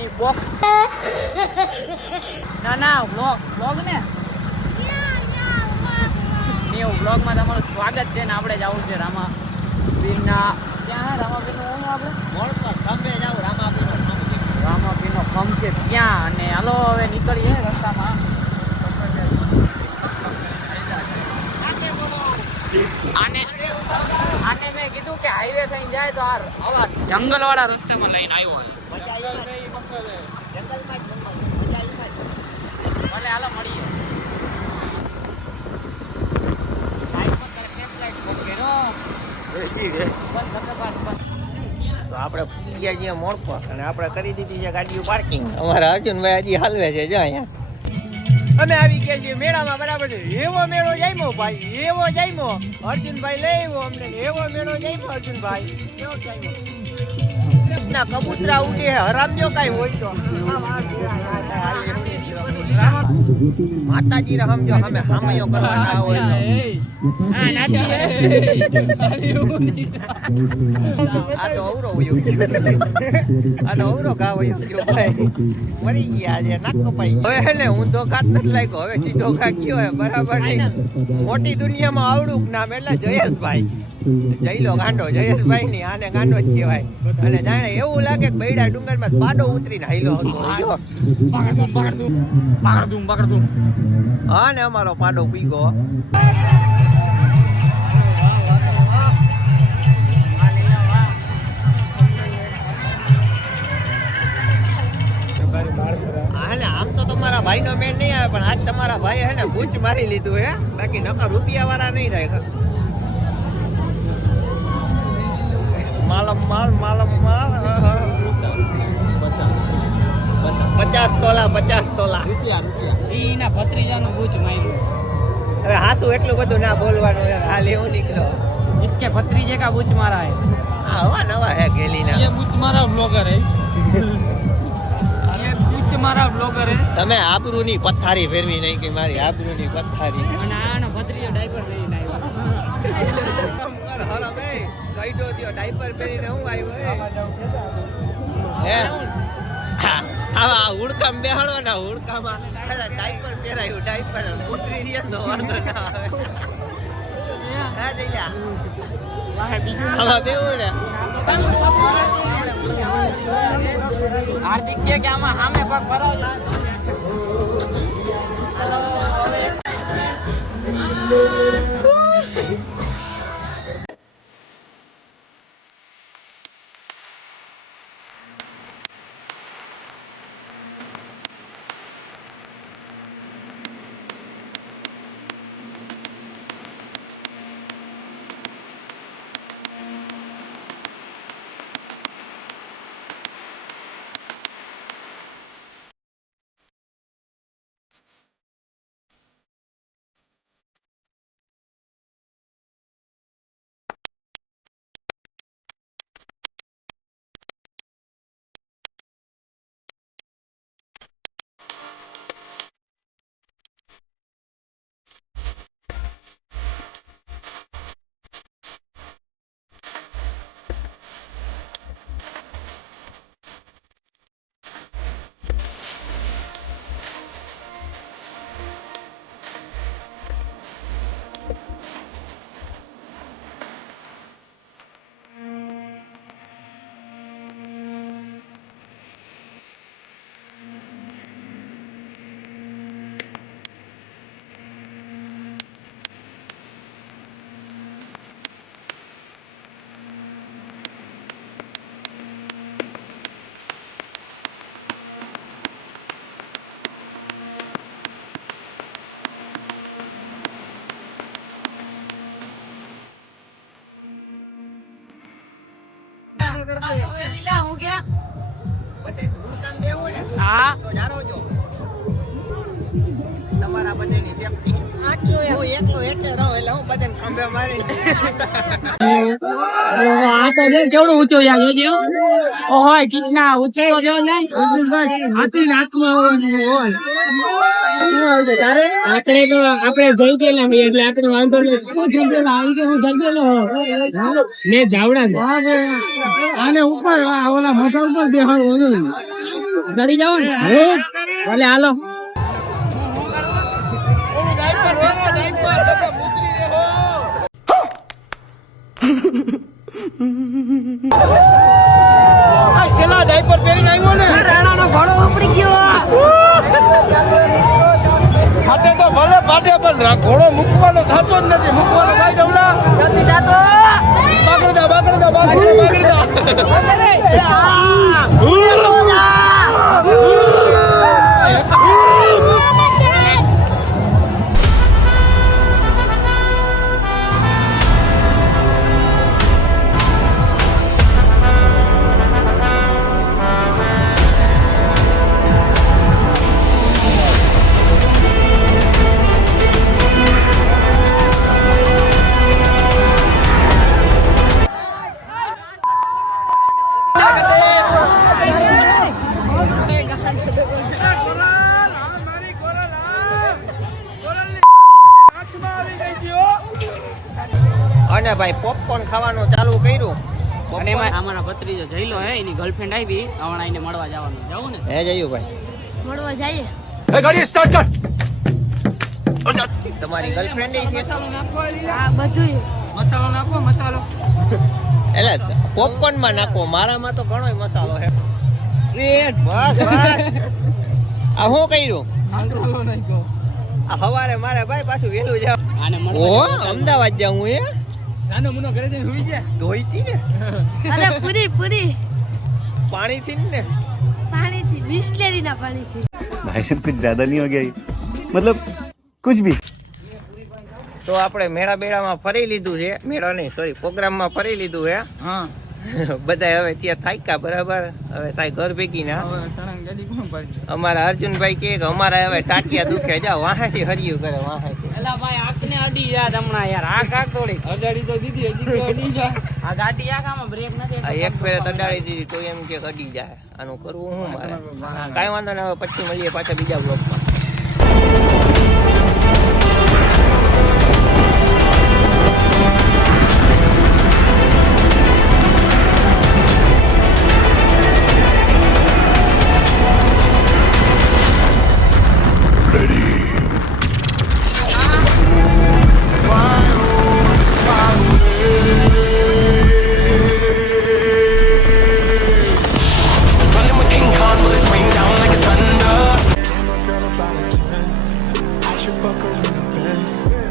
Mini box ના vlog ને new વ્લોગમાં તમારું સ્વાગત છે ને આપણે જવું છે રામાપીરના ક્યાં રામાપીરનું આપણે રામાપીરનો ખંભ છે ત્યાં અને હાલો હવે નીકળીએ રસ્તામાં આને મેં કીધું કે હાઈવે થઈને જાય તો આવા જંગલ વાળા રસ્તામાં લઈને આવ્યો ભલે હાલો મળીએ તો આપણે ગયા છીએ મોડ પર અને આપણે કરી દીધી છે ગાડીઓ પાર્કિંગ. અમારા અર્જુનભાઈ હજી હાલવે છે જો અહીંયા. અમે આવી ગયા છીએ મેળામાં બરાબર. એવો મેળો જામ્યો ભાઈ, એવો જામ્યો. અર્જુનભાઈ લઈ આવ્યો અમને. એવો મેળો જામ્યો અર્જુનભાઈ. કેવો જામ્યો ના કબૂતરા ઉડે હરામજો કાંઈ હોય તો માતાજી રમજો અમે હામયો કરવાના હોય આ તો અવરો વયો ગયો. આ તો અવરો ઘા વયો ગયો ભાઈ. મરી ગયા છે નાક કપાઈ. હવે હે ને હું તો ઘાત નથી લાગ્યો. હવે સીધો ઘા ગયો હે બરાબર નહીં. મોટી દુનિયામાં આવડું નામ એટલે જયેશભાઈ. જયલો ગાંડો જયેશભાઈ ની આને ગાંડો જ કહેવાય. અને જાણે એવું લાગે કે બૈડા ડુંગરમાં પાડો ઉતરીને હાઈલો હતો. હા ને અમારો પાડો પીગો. આમ તો તમારા ભાઈ નો મેળ નહીં આવે પણ આજ તમારા ભાઈ હે ને બૂચ મારી લીધું હે. બાકી નકર રૂપિયા વાળા નહીં થાય. માલમ માલ 50 તોલા એના ભત્રીજાનું બૂચ માર્યું. હવે હાસુ એટલું બધું ના બોલવાનું ખાલી એવું નીકળો. इसके भत्रीजे का बूच मारा है. हाँ हवा नवा है गेलीना. ये बूच मारा ब्लॉगर है. ये बूच मारा ब्लॉगर है. તમે આબરૂની પથારી ફેરવી નહીં કે મારી આબરૂની પથારી. અને આનો ભત્રીજો ડાયપર પહેરીને આવ્યો. કર હરમે કઈડો દિયો ડાયપર પહેરીને હું આવ્યો હે. આવા ઉડકામ બેહાડો ને ઉડકામાં ડાયપર પહેરાયું. ડાયપર ઉતરી રહ્યા નો વાંધો ના આવે. હા જઈલા આવા બેવું ને હાર્દિક કે આમાં સામે પગ ભરાવ. હા તો જારો જો તમારા બધાની સેફટી. હું એકલો એટલે રહું એટલે હું બધાને ખંભે મારી. આ તો જો કેવડો ઊંચો યાર જોજો. ઓય કિસના ઊંચો જો ને હાથી નાકમાં હોય. તારે આકડે તો આપણે જઈ ગયેલા નહીં એટલે આપણે વાંધો નહીં. હું જંગેલો આવી ગયો. હું જંગેલો મેં જાવડા આને ઉપર ઓલા મોટર ઉપર બેહાડવું ચડી જાઓ ને ભલે હાલો છેલ્લા ડાયપર પહેરીને આવ્યો ને રાણાનો ઘોડો ઉપડી ગયો ફાટે તો ભલે ફાટે પણ ઘોડો મૂકવાનો થતો જ નથી મૂકવાનો થાય જમલા નથી જાતો અને ભાઈ પોપકોર્ન ખાવાનું ચાલુ કર્યું અને એમાં અમારા ભત્રીજો જઈલો હે એની ગર્લફ્રેન્ડ આવી હમણાં એને મળવા જવાનું જાવું ને હે જયું ભાઈ મળવા જઈએ ગાડી સ્ટાર્ટ કર તમારી ગર્લફ્રેન્ડ મસાલો નાખો હા બધું મસાલો નાખો મસાલો એટલે પોપકોર્ન માં નાખો મારામાં તો ઘણોય મસાલો છે રેડ બસ બસ આ હું કર્યું મસાલો નાખો આ હવારે મારે ભાઈ પાછું વેલું જાવ આને ઓ મળવા અમદાવાદ જાઉં હે નાનો મુનો ઘરે જઈને સુઈ જાય ધોઈતી ને અરે પૂરી પૂરી પાણી થી ને પાણીથી બિસ્લેરીના પાણીથી भाई साहब कुछ ज्यादा नहीं हो गया ये? मतलब कुछ भी તો આપણે મેળા બેડામાં ફરી લીધું છે મેળા નહીં સોરી પ્રોગ્રામમાં ફરી લીધું છે હા બધા હવે ત્યાં થાક્યા બરાબર હવે તાય ઘર ભેગી ના અમારા અર્જુનભાઈ કહે કે અમારા હવે ટાટિયા દુખે જાઓ વાહાથી હરિયું કરે વાહાથી એલા ભાઈ આંખને અડી યાદ હમણાં યાર આ થોડી અડાડી તો દીધી હજી તો અડી જાય આ ગાડી આખામાં બ્રેક નથી આ એક ફેરે તડાડી દીધી તો એમ કે અડી જાય આનું કરવું શું મારે કાંઈ વાંધો નહીં હવે પછી મળીએ પાછા બીજા બ્લોગમાં Fuck her in the Benz.